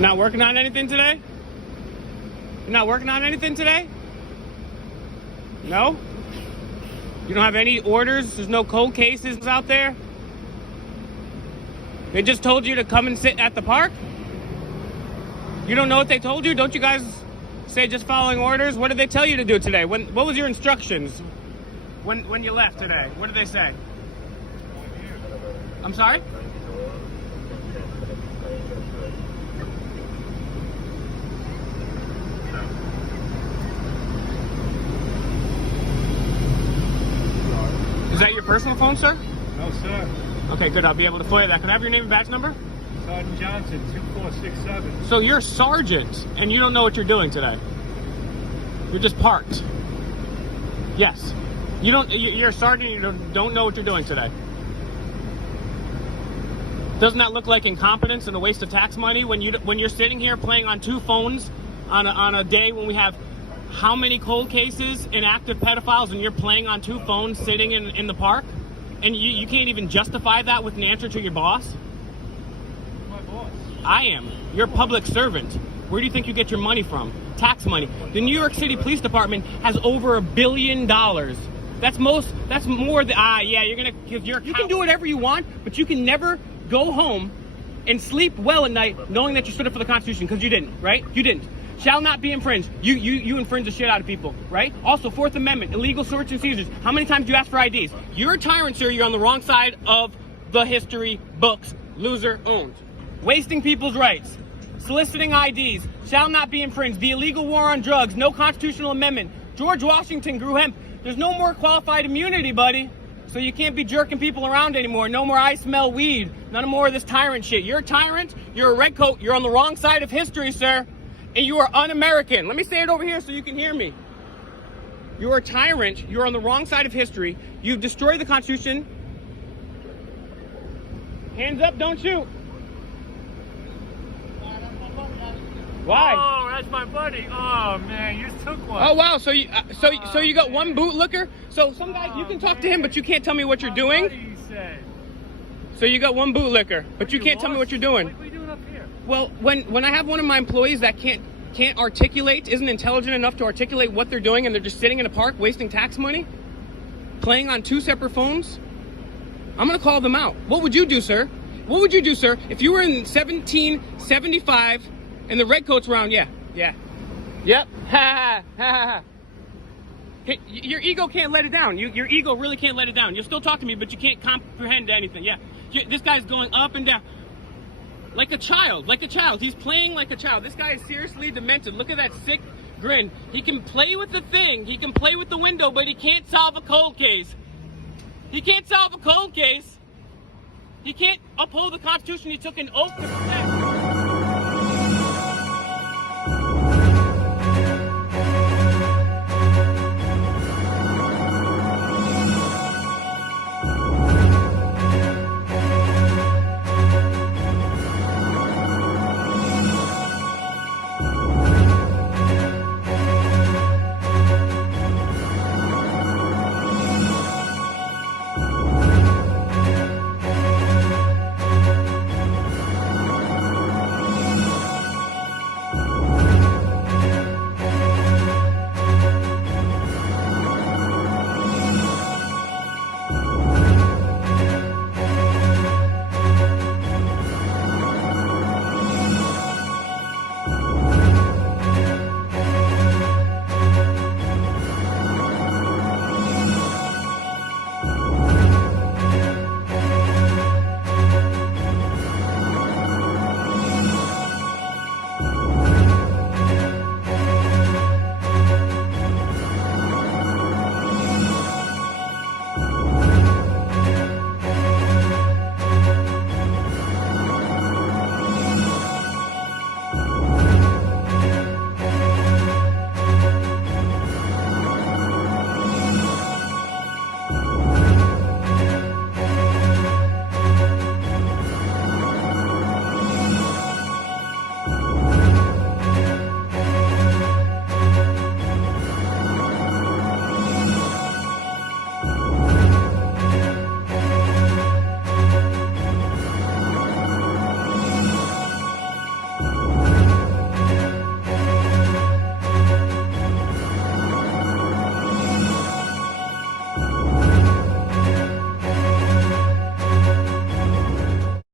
You're not working on anything today? You're not working on anything today? No? You don't have any orders? There's no cold cases out there? They just told you to come and sit at the park? You don't know what they told you? Don't you guys say just following orders? What did they tell you to do today? What was your instructions when you left today? What did they say? I'm sorry? Is that your personal phone, sir? No, sir. Okay, good. I'll be able to FOIA that. Can I have your name and badge number? Sergeant Johnson, 2467. So you're a sergeant, and you don't know what you're doing today. You're just parked. Yes. You're a sergeant, and you don't know what you're doing today. Doesn't that look like incompetence and a waste of tax money when you're sitting here playing on two phones on a day when we have how many cold cases and active pedophiles, and you're playing on two phones sitting in the park? And you can't even justify that with an answer to your boss? My boss. I am. You're a public servant. Where do you think you get your money from? Tax money. The New York City Police Department has over $1 billion. That's more than, yeah, you can do whatever you want, but you can never go home and sleep well at night knowing that you stood up for the Constitution, because you didn't, right? You didn't. Shall not be infringed. You infringe the shit out of people, right? Also, Fourth Amendment, illegal search and seizures. How many times do you ask for IDs? You're a tyrant, sir. You're on the wrong side of the history books. Loser owns. Wasting people's rights. Soliciting IDs. Shall not be infringed. The illegal war on drugs. No constitutional amendment. George Washington grew hemp. There's no more qualified immunity, buddy. So you can't be jerking people around anymore. No more I smell weed. None more of this tyrant shit. You're a tyrant. You're a redcoat. You're on the wrong side of history, sir. And you are un-American. Let me say it over here so you can hear me. You're a tyrant. You're on the wrong side of history. You've destroyed the Constitution. Hands up, don't shoot. Why? Oh, that's my buddy. Oh man, you just took one. Oh wow, so you got one bootlicker? So some guys, you can talk to him, but you can't tell me what you're doing. What he said. So you got one bootlicker, but you can't tell me what you're doing. What are you doing up here? Well, when I have one of my employees that can't articulate, isn't intelligent enough to articulate what they're doing, and they're just sitting in a park wasting tax money, playing on two separate phones, I'm gonna call them out. What would you do, sir? What would you do, sir, if you were in 1775 and the redcoats were around? Yep. Ha ha ha. Your ego can't let it down. Your ego really can't let it down. You'll still talk to me, but you can't comprehend anything. Yeah. This guy's going up and down. Like a child. He's playing like a child. This guy is seriously demented. Look at that sick grin. He can play with the thing. He can play with the window, but he can't solve a cold case. He can't solve a cold case. He can't uphold the Constitution he took an oath to protect.